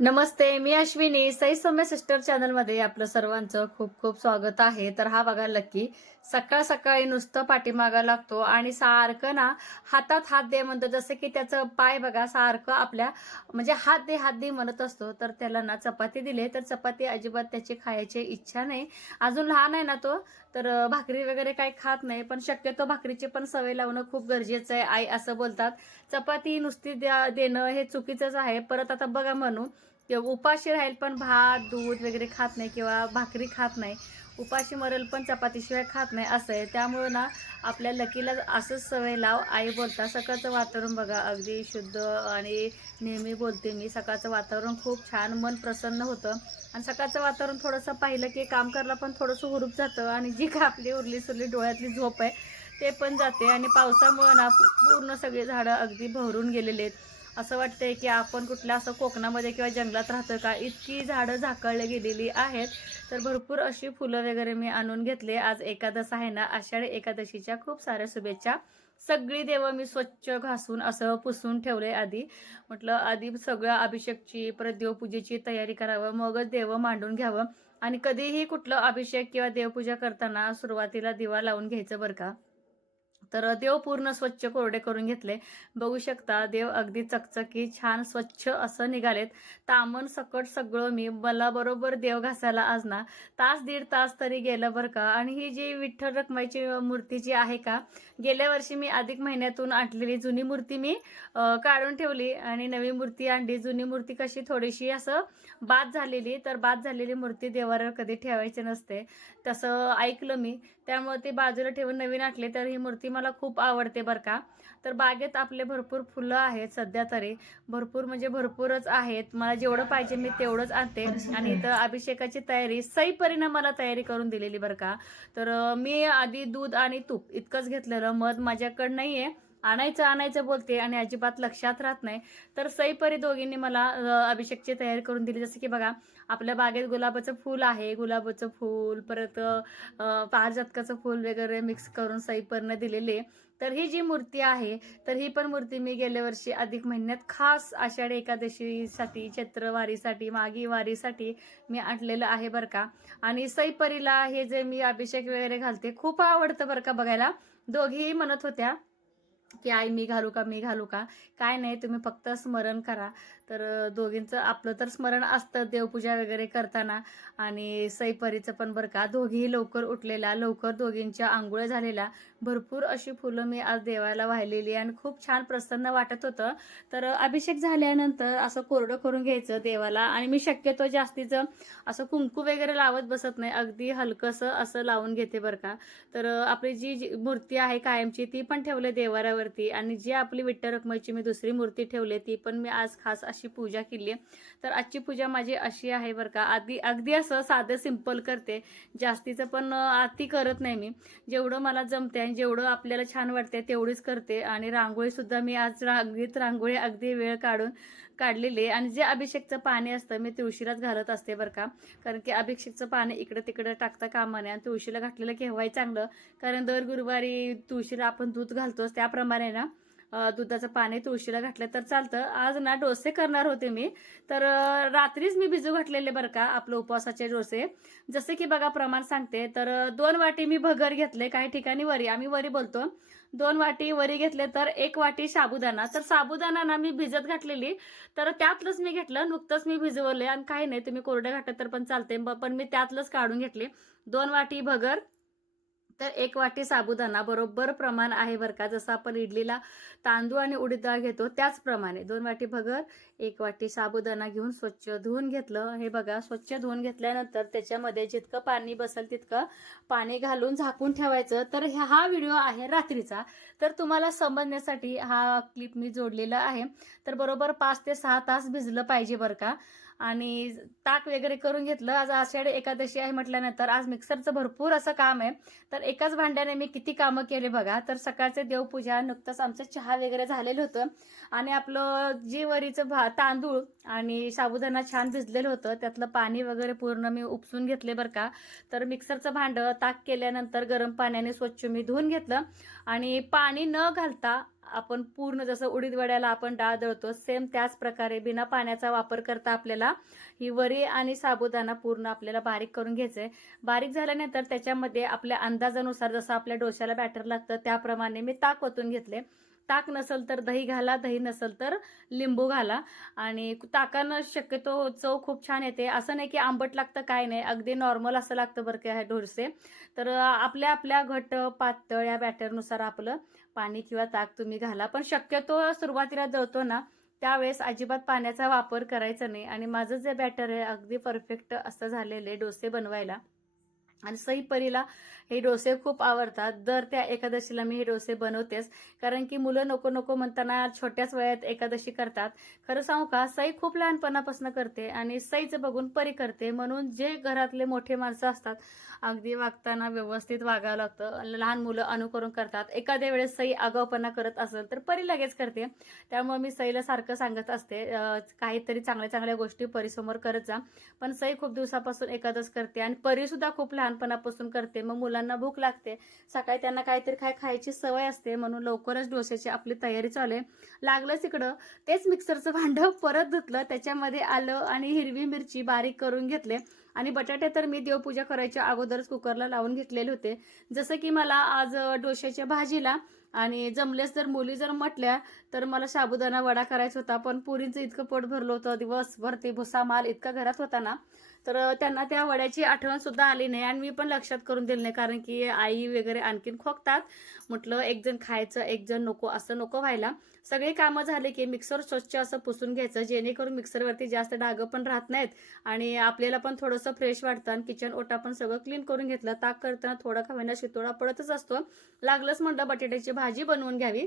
नमस्ते मी अश्विनी. सई सौम्य सिस्टर चॅनलमध्ये आपलं सर्वांचं खूप खूप स्वागत आहे. तर हा बघा लक्की सकाळ सकाळी नुसतं पाठीमागा लागतो आणि सारखं ना हातात हात दे म्हणतो. जसं की त्याचं पाय बघा सारखं आपल्या म्हणजे हात दे हात दे म्हणत असतो. तर त्याला ना चपाती दिले. तर चपाती अजिबात त्याची खायची इच्छा नाही. अजून लहान आहे ना तो तर भाकरी वगैरे काही खात नाही. पण शक्यतो भाकरीची पण सवय लावणं खूप गरजेचं आहे. आई असं बोलतात चपाती नुसती द्या देणं हे चुकीचंच आहे. परत आता बघा म्हणू. उपाशी राहील पण भात दूध वगैरे खात नाही किंवा भाकरी खात नाही उपाशी मरेल पण चपातीशिवाय खात नाही असं आहे. त्यामुळं ना आपल्या लकीला असंच सवय लाव. आई बोलता सकाळचं वातावरण बघा. अगदी शुद्ध आणि नेहमी बोलते मी. सकाळचं वातावरण खूप छान मन प्रसन्न होतं. आणि सकाळचं वातावरण थोडंसं पाहिलं की काम करायला पण थोडंसं हुरूप जातं आणि जी का आपली उरली सुरली डोळ्यातली झोप आहे ते पण जाते. आणि पावसामुळं ना पूर्ण सगळे झाडं अगदी भरून गेलेले आहेत. असं वाटतंय की आपण कुठल्या असं कोकणामध्ये किंवा जंगलात राहतो का? इतकी झाडं झाकळली गेलेली आहेत. तर भरपूर अशी फुलं वगैरे मी आणून घेतले. आज एकादश आहे ना आषाढी एकादशीच्या खूप साऱ्या शुभेच्छा. सगळी देवं मी स्वच्छ घासून असं पुसून ठेवले आधी. म्हटलं आधी सगळं अभिषेकची परत देवपूजेची तयारी करावं मगच देवं मांडून घ्यावं. आणि कधीही कुठलं अभिषेक किंवा देवपूजा करताना सुरुवातीला दिवा लावून घ्यायचं बरं का? तर देव पूर्ण स्वच्छ कोरडे करून घेतले. बघू शकता देव अगदी चकचकी छान स्वच्छ असं निघालेत. तामण सकट सगळं मी मला बरोबर देव घासायला आज ना तास दीड तास तरी गेलं बरं का. आणि ही जी विठ्ठल रखमाईची मूर्ती जी आहे का गेल्या वर्षी मी अधिक महिन्यातून आणलेली जुनी मूर्ती मी काढून ठेवली. आणि नवी मूर्ती आणली. जुनी मूर्ती कशी थोडीशी असं बाद झालेली तर बाद झालेली मूर्ती देवावर कधी ठेवायची नसते. तसं ऐकलं मी. त्यामुळे ती बाजूला ठेवून नवीन आटले तर ही मूर्ती मला खूप आवडते बरं का. तर बागेत आपले भरपूर फुलं आहेत सध्या तरी. भरपूर म्हणजे भरपूरच आहेत. मला जेवढं पाहिजे मी तेवढंच आणते. आणि इथं अभिषेकाची तयारी सईपरीनं मला तयारी करून दिलेली बरं का. तर मी आधी दूध आणि तूप इतकंच घेतलेलं. मध माझ्याकडं नाही आहे आणायचं आणायचं बोलते आणि अजिबात लक्षात राहत नाही. तर सईपरी दोघींनी मला अभिषेकची तयारी करून दिली. जसं की बघा आपल्या बागेत गुलाबाचं फूल आहे. गुलाबाचं फूल परत पारजातकाचं फूल वगैरे मिक्स करून सईपरनं दिलेले. तर ही जी मूर्ती आहे तर ही पण मूर्ती मी गेल्या वर्षी अधिक महिन्यात खास आषाढी एकादशीसाठी चैत्रवारीसाठी मागी वारीसाठी मी आणलेलं आहे बरं का. आणि सईपरीला हे जे मी अभिषेक वगैरे घालते खूप आवडतं बरं का बघायला. दोघीही म्हणत होत्या की आई मी घालू का मी घालू का? काय नाही तुम्ही फक्त स्मरण करा. तर दोघींचं आपलं तर स्मरण असतं देवपूजा वगैरे करताना. आणि सईपरीचं पण बरं का दोघीही लवकर उठलेला लवकर दोघींच्या आंघोळ्या झालेल्या. भरपूर अशी फुलं मी आज देवाला वाहिलेली आणि खूप छान प्रसन्न वाटत होतं. तर अभिषेक झाल्यानंतर असं कोरडं करून घ्यायचं देवाला. आणि मी शक्यतो जास्तीचं असं कुंकू वगैरे लावत बसत नाही. अगदी हलकंसं असं लावून घेते बरं का. तर आपली जी जी मूर्ती आहे कायमची ती पण ठेवले देवाऱ्यावरती. आणि जी आपली विठ्ठल रखमाईची मी दुसरी मूर्ती ठेवली ती पण मी आज खास अशी पूजा केली आहे तर आजची पूजा माझी अशी आहे बरं का आधी अगदी असं साधं सिंपल करते. जास्तीचं पण आती करत नाही मी. जेवढं मला जमते आणि जेवढं आपल्याला छान वाटते तेवढीच करते. आणि रांगोळीसुद्धा मी आज रांगीत रांगोळी अगदी वेळ काढून काढलेली आहे. आणि जे अभिषेकचं पाणी असतं मी तुळशीलाच घालत असते बरं का. कारण की अभिषेकचं पाणी इकडं तिकडं टाकता कामा नये आणि तुळशीला घातलेलं केव्हाही चांगलं. कारण दर गुरुवारी तुळशीला आपण दूध घालतोच त्याप्रमाणे ना. दुधाचं पाणी तुळशीला घातलं तर चालतं. आज ना डोसे करणार होते मी. तर रात्रीच मी भिजू घातलेले बरं का आपलं उपवासाचे डोसे. जसे की बघा प्रमाण सांगते. तर दोन वाटी मी भगर घेतले काही ठिकाणी वरी. आम्ही वरी बोलतो. दोन वाटी वरी घेतले तर एक वाटी साबुदाणा. तर साबुदाणा ना मी भिजत घातलेली. तर त्यातलंच मी घेतलं नुकतंच मी भिजवले. आणि काही नाही तुम्ही कोरडे घातलं तर पण चालते पण मी त्यातलंच काढून घेतले. दोन वाटी भगर तर एक वाटी साबुदाणा बरोबर प्रमाण आहे बरं का. जसं आपण इडलीला तांदूळ आणि उडीद डाळ घेतो त्याचप्रमाणे दोन वाटी भगर एक वाटी साबुदाणा घेऊन स्वच्छ धुवून घेतलं. हे बघा स्वच्छ धुवून घेतल्यानंतर त्याच्यामध्ये जितकं पाणी बसेल तितकं पाणी घालून झाकून ठेवायचं. तर हा व्हिडिओ आहे रात्रीचा. तर तुम्हाला समजण्यासाठी हा क्लिप मी जोडलेला आहे. तर बरोबर पाच ते सहा तास भिजलं पाहिजे बरं का. आणि ताक वगैरे करून घेतलं. आज आषाढी एकादशी आहे म्हटल्यानंतर आज मिक्सरचं भरपूर असं काम आहे. तर एकाच भांड्याने मी किती कामं केले बघा. तर सकाळचे देवपूजा नुकतंच आमचं चहा वगैरे झालेलं होतं. आणि आपलं जी वरीचं भा तांदूळ आणि साबुदाणा छान भिजलेलं होतं. त्यातलं पाणी वगैरे पूर्ण मी उपसून घेतले बरं का. तर मिक्सरचं भांडं ताक केल्यानंतर गरम पाण्याने स्वच्छ मी धुवून घेतलं. आणि पाणी न घालता आपण पूर्ण जसं उडीद वड्याला आपण डाळ दळतो सेम त्याच प्रकारे बिना पाण्याचा वापर करता आपल्याला ही वरी आणि साबुदाणा पूर्ण आपल्याला बारीक करून घ्यायचं आहे बारीक झाल्यानंतर त्याच्यामध्ये आपल्या अंदाजानुसार जसं आपल्या डोश्याला बॅटर लागतं त्याप्रमाणे मी ताक ओतून घेतले ताक नसेल तर दही घाला दही नसेल तर लिंबू घाला. आणि ताकानं शक्यतो चव खूप छान येते. असं नाही की आंबट लागतं काय नाही. अगदी नॉर्मल असं लागतं बरं का हे तर आपल्या आपल्या घट पातळ या बॅटरनुसार आपलं पाणी किंवा ताक तुम्ही घाला. पण शक्यतो सुरुवातीला दळतो ना त्यावेळेस अजिबात पाण्याचा वापर करायचा नाही. आणि माझं जे बॅटर आहे अगदी परफेक्ट असं झालेलं आहे डोसे बनवायला. आणि सई परीला हे डोसे खूप आवडतात. दर त्या एकादशीला मी हे डोसे बनवतेच. कारण की मुलं नको नको म्हणताना छोट्याच वयात एकादशी करतात. खरं सांगू का सई खूप लहानपणापासून करते आणि सईचं बघून परी करते. म्हणून जे घरातले मोठे माणसं असतात अगदी वागताना व्यवस्थित वागावं लागतं. लहान मुलं अनुकरण करतात. एखाद्या वेळेस सई आगाऊपणा करत असेल तर परी लगेच करते. त्यामुळे मी सईला सारखं सांगत असते. काहीतरी चांगल्या चांगल्या गोष्टी परीसमोर करत जा. पण सई खूप दिवसापासून एकादश करते आणि परीसुद्धा खूप लहान लहानपणापासून करते मग मुलांना भूक लागते. सकाळी त्यांना काहीतरी काय खायची सवय असते म्हणून लवकरच डोश्याची आपली तयारी चालू आहे. लागलंच इकडं. तेच मिक्सरचं भांडं परत धुतलं त्याच्यामध्ये आलं आणि हिरवी मिरची बारीक करून घेतले. आणि बटाटे तर मी देवपूजा करायच्या अगोदरच कुकरला लावून घेतलेले होते. जसं की मला आज डोश्याच्या भाजीला आणि जमलेच जर मुली जर म्हटल्या तर मला साबुदाणा वडा करायचा होता पण पुरींचं इतकं पोट भरलं होतं दिवसभर ते भुसा माल इतका घरात होता ना. तर त्यांना त्या वड्याची आठवण सुद्धा आली नाही आणि मी पण लक्षात करून दिली नाही. कारण की आई वगैरे आणखीन खोकतात. म्हटलं एक जण खायचं एक जण नको असं नको व्हायला. सगळी कामं झाले की मिक्सर स्वच्छ असं पुसून घ्यायचं जेणेकरून मिक्सरवरती जास्त डागं पण राहत नाहीत. आणि आपल्याला पण थोडंसं फ्रेश वाटतं आणि किचन ओटा पण सगळं क्लीन करून घेतलं. ताक करताना थोडा खावायला शितोडा पडतच असतो. लागलंच म्हटलं बटाट्याची भाजी बनवून घ्यावी.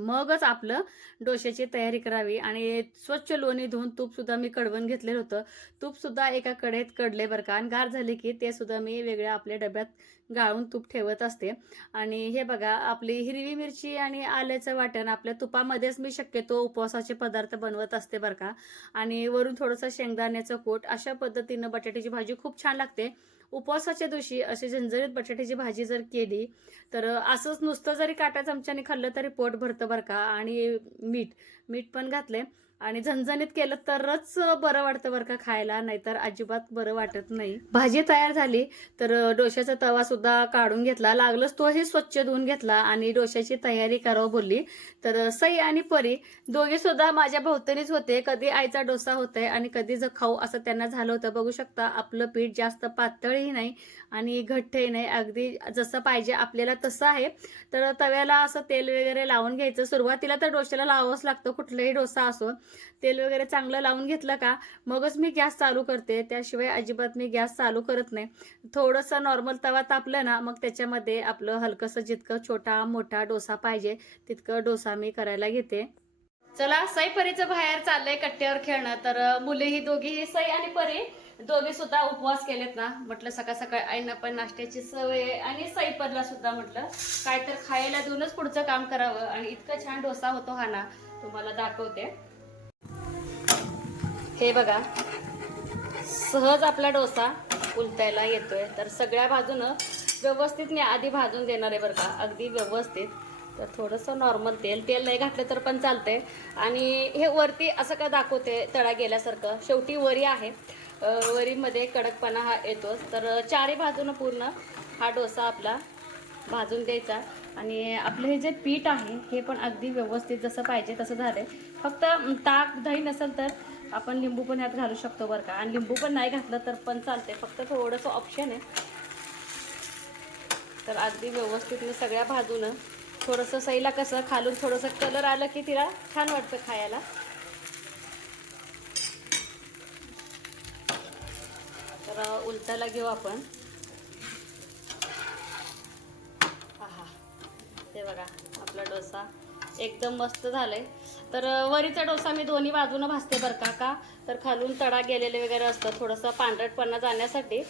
मगच आपलं डोश्याची तयारी करावी आणि स्वच्छ लोणी धुवून तूप सुद्धा मी कडवून घेतलेलं होतं. तूप सुद्धा एका कढईत कडले बरं का. आणि गार झाले की ते सुद्धा मी वेगळ्या आपल्या डब्यात गाळून तूप ठेवत असते. आणि हे बघा आपली हिरवी मिरची आणि आल्याचं वाटण आपल्या तुपामध्येच मी शक्यतो उपवासाचे पदार्थ बनवत असते बरं का. आणि वरून थोडंसं शेंगदाण्याचं कोट अशा पद्धतीनं बटाट्याची भाजी खूप छान लागते. उपवासाच्या दिवशी अशी झंझरीत बटाट्याची भाजी जर केली तर असंच नुसतं जरी काट्या चमच्याने खाल्लं तरी पोट भरतं बरं का. आणि मीठ मीठ पण घातले आणि झणझणीत केलं तरच बरं वाटतं बरं का खायला नाहीतर अजिबात बरं वाटत नाही. भाजी तयार झाली तर डोश्याचा तवा सुद्धा काढून घेतला. लागलंच तोही स्वच्छ धुवून घेतला आणि डोश्याची तयारी करावं बोलली. तर सई आणि परी दोघे सुद्धा माझ्या भोवतणीच होते. कधी आईचा डोसा होतोय आणि कधी जर खाऊ असं त्यांना झालं होतं. बघू शकता आपलं पीठ जास्त पातळही नाही आणि घट्टही नाही. अगदी जसं पाहिजे आपल्याला तसं आहे. तर तव्याला असं तेल वगैरे लावून घ्यायचं. सुरुवातीला तर डोश्याला लावावंच लागतं. कुठलाही डोसा असो. तेल वगैरे चांगलं लावून घेतलं का? मगच मी गॅस चालू करते. त्याशिवाय अजिबात मी गॅस चालू करत नाही. थोडंसं नॉर्मल तवा तापलं ना मग त्याच्यामध्ये आपलं हलकंसं जितकं छोटा मोठा डोसा पाहिजे तितकं डोसा मी करायला घेते. चला सई परीचं बाहेर चाललंय कट्ट्यावर खेळणं. तर अं, मुले ही दोघी सई आणि परी दोघे सुद्धा उपवास केलेत ना. म्हटलं सकाळ सकाळ आईना पण नाश्त्याची सवय आणि सई परला सुद्धा म्हटलं काय तर खायला देऊनच पुढचं काम करावं. आणि इतकं छान डोसा होतो हा ना तुम्हाला दाखवते. हे बघा. सहज आपला डोसा उलटायला येतोय. तर सगळ्या बाजूनं व्यवस्थित मी आधी भाजून देणार आहे बरं का. अगदी व्यवस्थित. तर थोडंसं नॉर्मल तेल. तेल नाही घातलं तर पण चालतंय. आणि हे वरती असं का दाखवते तळा गेल्यासारखं? शेवटी वरी आहे. वरीमध्ये कडकपणा हा येतोच. तर चारी बाजूनं पूर्ण हा डोसा आपला भाजून द्यायचा आणि आपलं हे जे पीठ आहे हे पण अगदी व्यवस्थित जसं पाहिजे तसं झालंय. फक्त ताक दही नसेल तर आपण लिंबू पण यात घालू शकतो बरं का. आणि लिंबू पण नाही घातलं तर पण चालते फक्त थोडंसं ऑप्शन आहे. तर अगदी व्यवस्थित मी सगळ्या भाजून थोडंसं सईला कसं खालून थोडंसं कलर आलं की तिला छान वाटतं खायला. तर अं, उलटायला घेऊ आपण. हा ते बघा आपला डोसा एकदम मस्त झालाय. तर वरीचा डोसा मी दोन्ही बाजूनं भाजते बरं का का? तर खालून तडा गेलेले वगैरे असतं थोडंसं पांढरटपणा जाण्यासाठी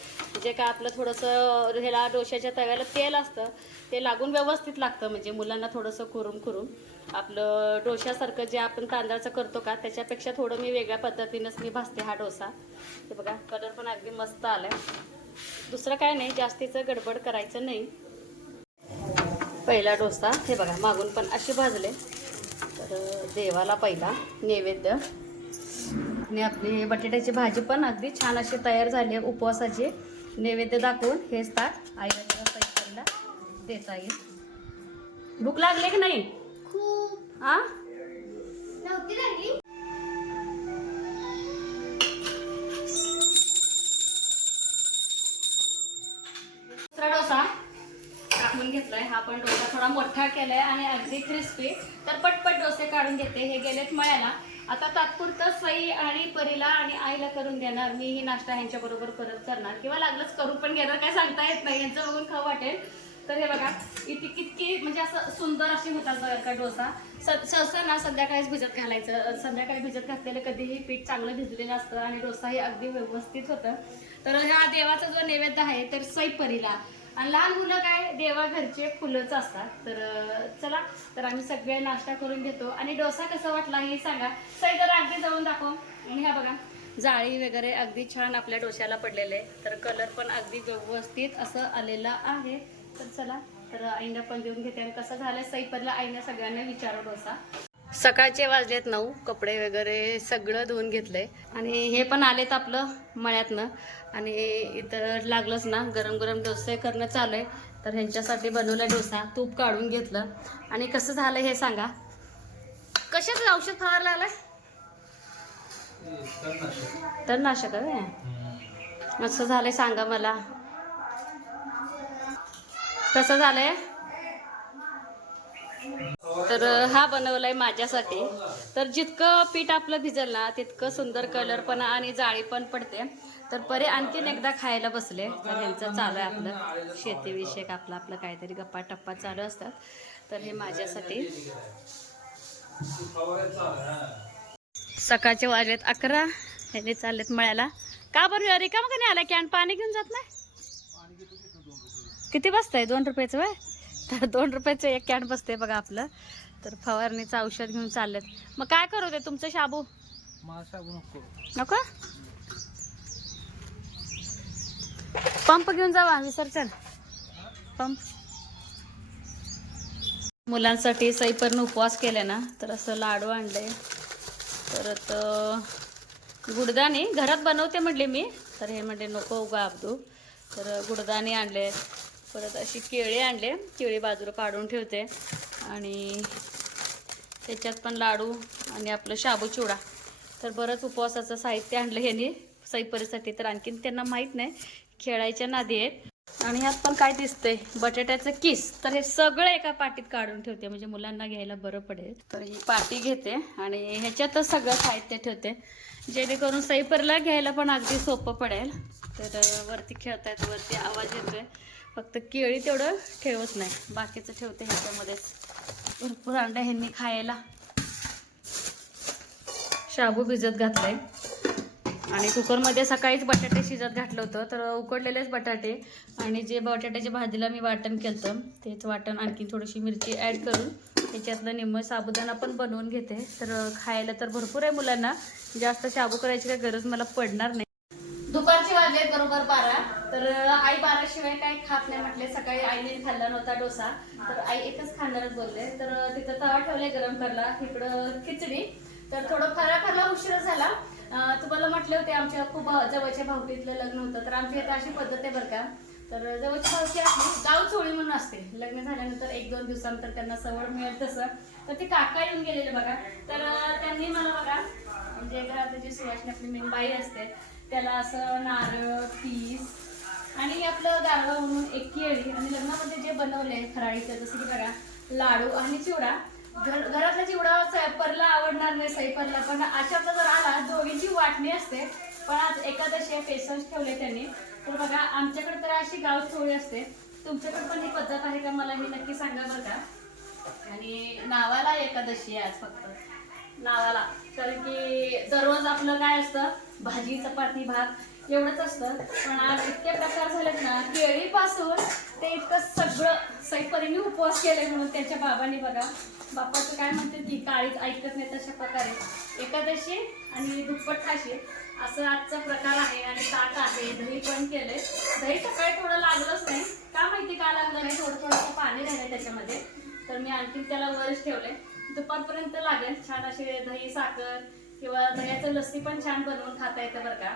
जे का आपलं थोडंसं ह्याला डोश्याच्या तव्याला तेल असतं ते लागून व्यवस्थित लागतं म्हणजे मुलांना थोडंसं खुरून खुरून आपलं डोश्यासारखं जे आपण तांदळाचं करतो का त्याच्यापेक्षा थोडं मी वेगळ्या पद्धतीनंच मी भाजते हा डोसा. ते बघा कलर पण अगदी मस्त आलाय. दुसरं काय नाही जास्तीचं गडबड करायचं नाही. पहिला डोसा हे बघा मागून पण असे भाजले. तर देवाला पहिला नैवेद्य. आणि आपली बटाट्याची भाजी पण अगदी छान अशी तयार झाली आहे उपवासाची. नैवेद्य दाखवून हेच ताट आईला पैशाला देता येईल. भूक लागली की नाही? खूप. आ? नव्हती लागली. मोठा केला आहे आणि अगदी क्रिस्पी तर पटपट डोसे काढून घेते. हे गेलेत मळ्याला. आता तात्पुरतं सई आणि परीला आणि आईला करून देणार. मी ही नाश्ता ह्यांच्याबरोबर परत करणार. किंवा लागलंच करून पण घेणार. काय सांगता येत नाही. यांचं बघून खाऊ वाटेल. तर हे बघा इथे कितकी म्हणजे असं सुंदर अशी होतात बघा का डोसा. स- सहसा ना संध्याकाळीच भिजत घालायचं. संध्याकाळी भिजत घातलेलं कधीही पीठ चांगलं भिजलेलं असतं आणि डोसाही अगदी व्यवस्थित होतं. तर ह्या देवाचा जो नैवेद्य आहे तर सैपरीला आणि लहान मुलं काय देवाघरचे फुलंच असतात. तर चला तर आम्ही सगळे नाश्ता करून घेतो. आणि डोसा कसा वाटला हे सांगा. सै तर अगदी जाऊन दाखव. आणि ह्या बघा. जाळी वगैरे अगदी छान आपल्या डोश्याला पडलेले तर कलर पण अगदी व्यवस्थित असं आलेलं आहे. तर चला तर आईना पण देऊन घेते. आणि कसं झालं सैपरला आईनं सगळ्यांना विचारू डोसा. सकाळचे वाजलेत नऊ कपडे वगैरे सगळं धुवून घेतलंय. आणि हे पण आलेत आपलं मळ्यातनं. आणि इथं लागलंच ना गरम गरम डोसे करणं चालू आहे. तर ह्यांच्यासाठी बनवलं डोसा तूप काढून घेतलं. आणि कसं झालं हे सांगा. कशाचं औषध फवारलं लागलंय? तर नाशक आहे असं झालंय सांगा मला. कसं झालंय? तर हा बनवलाय माझ्यासाठी. तर जितकं पीठ आपलं भिजल ना तितकं सुंदर कलर पण आणि जाळी पण पडते. तर परे आणखीन एकदा खायला बसले. तर ह्यांचं चालू आहे आपलं शेतीविषयक आपलं आपलं काहीतरी गप्पा टप्पा चालू असतात. तर हे माझ्यासाठी. सकाळचे वाजलेत अकरा. ह्याने चाललेत मळ्याला. का बरं रिकाम का नाही आला? कॅन पाणी घेऊन जात नाही? किती बसतंय? दोन रुपयाचं वय? तर दोन रुपयाचं एक कॅन बसते बघा आपलं. तर फवारणीचं औषध घेऊन चाललेत. मग काय करू दे तुमचं शाबू? नको. पंप घेऊन जावा विसर्जन. पंप. मुलांसाठी सईपरनं उपवास केले ना तर असं लाडू आणले. परत गुडदाणे. घरात बनवते म्हटले मी. तर हे म्हणले नको उगा अब्दू. तर गुडदाणे आणले. परत अशी केळी आणले. केळी बाजूला काढून ठेवते. आणि त्याच्यात पण लाडू आणि आपलं शाबू चिवडा. तर बरंच उपवासाचं साहित्य आणलं ह्यांनी सईपरीसाठी तर आणखीन त्यांना माहीत नाही. खेळायच्या नादी आहेत. आणि ह्यात पण काय दिसतंय? बटाट्याचं किस. तर हे सगळं एका पाटीत काढून ठेवते. म्हणजे मुलांना घ्यायला बरं पडेल. तर ही पाटी घेते आणि ह्याच्यातच सगळं साहित्य ठेवते. जेणेकरून सैपरला घ्यायला पण अगदी सोपं पडेल. तर वरती खेळतायत वरती आवाज येतोय. फक्त केळी तेवढं ठेवत नाही. बाकीचं ठेवते ह्याच्यामध्येच. भरपूर अंडा ह्यांनी खायला. शाबू भिजत घातलाय. आणि कुकरमध्ये सकाळीच बटाटे शिजत घातलं होतं तर उकडलेलेच बटाटे. आणि जे बटाट्याच्या भाजीला मी वाटण केलं तेच वाटण आणखी थोडीशी मिरची ॲड करून त्याच्यातलं निम्म साबुदाणा पण बनवून घेते. तर खायला तर भरपूर आहे मुलांना. जास्त शाबू करायची काही गरज मला पडणार नाही. दुपारची वाजले बरोबर बारा. तर आई बारा शिवाय खात नाही म्हटले. सकाळी आईने खाल्ला नव्हता डोसा. तर आई एकच खाणारच बोलले. तर तिथं तवा ठेवले गरम करला इकडं खिचडी. तर थोडं खरा खरला उशीर झाला. तुम्हाला म्हटले होते आमच्या खूप जवळच्या भावकीतलं लग्न होतं. तर आमची आता अशी पद्धत आहे बरं का. तर जवळची भावकी असली गाव चोळी म्हणून असते. लग्न झाल्यानंतर एक दोन दिवसानंतर त्यांना सवड मिळेल तसं. तर ते काका येऊन गेलेले बघा. तर त्यांनी मला बघा म्हणजे घरात जी सुवासनी आपली मेन बाई असते त्याला असं नारळ पीस आणि आपलं गारवा म्हणून एक केळी आणि लग्नामध्ये जे बनवले फराळीचं जसं की बघा लाडू आणि चिवडा. घर घरातला चिवडा सैपरला आवडणार नाही सैपरला पण अशातला जर आला दोघींची वाटणी असते. पण आज एकादशी पेशन्स ठेवले त्यांनी. तर बघा आमच्याकडे तर अशी गाव चोळी असते. तुमच्याकडे पण ही पद्धत आहे का? मला हे नक्की सांगा बरं का. आणि नावाला एकादशी आहे आज फक्त. नावाला. कारण की दररोज आपलं काय असतं? भाजी चपाती भात एवढंच असतं. पण आज इतके प्रकार झालेत ना केळीपासून ते इतकं सगळं सैपरीने उपवास केले म्हणून त्याच्या बाबाने बघा. बापाचं काय म्हणते ती काळीच ऐकत नाही तशा प्रकारे. एकादशी आणि दुप्पट खाशी असं आजचा प्रकार आहे आणि ताट आहे. दही पण केले दही सकाळी थोडं लागलंच नाही. का माहिती का लागलं नाही? थोडं थोडंसं पाणी राहिलं त्याच्यामध्ये. तर मी आणखी त्याला वरच ठेवले दुपारपर्यंत लागेल. छान असे दही साखर किंवा दह्याचं लस्सी पण छान बनवून खाता येतं बरं का.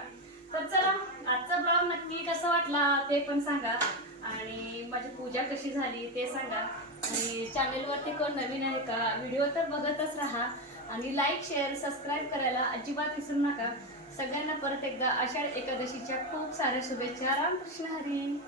तर चला आजचा ब्लॉग नक्की कसा वाटला ते पण सांगा. आणि माझी पूजा कशी झाली ते सांगा. आणि चॅनेलवरती कोण नवीन आहे का व्हिडिओ तर बघतच राहा. आणि लाईक शेअर सबस्क्राईब करायला अजिबात विसरू नका. सगळ्यांना परत एकदा आषाढ एकादशीच्या खूप साऱ्या शुभेच्छा. रामकृष्ण हरी.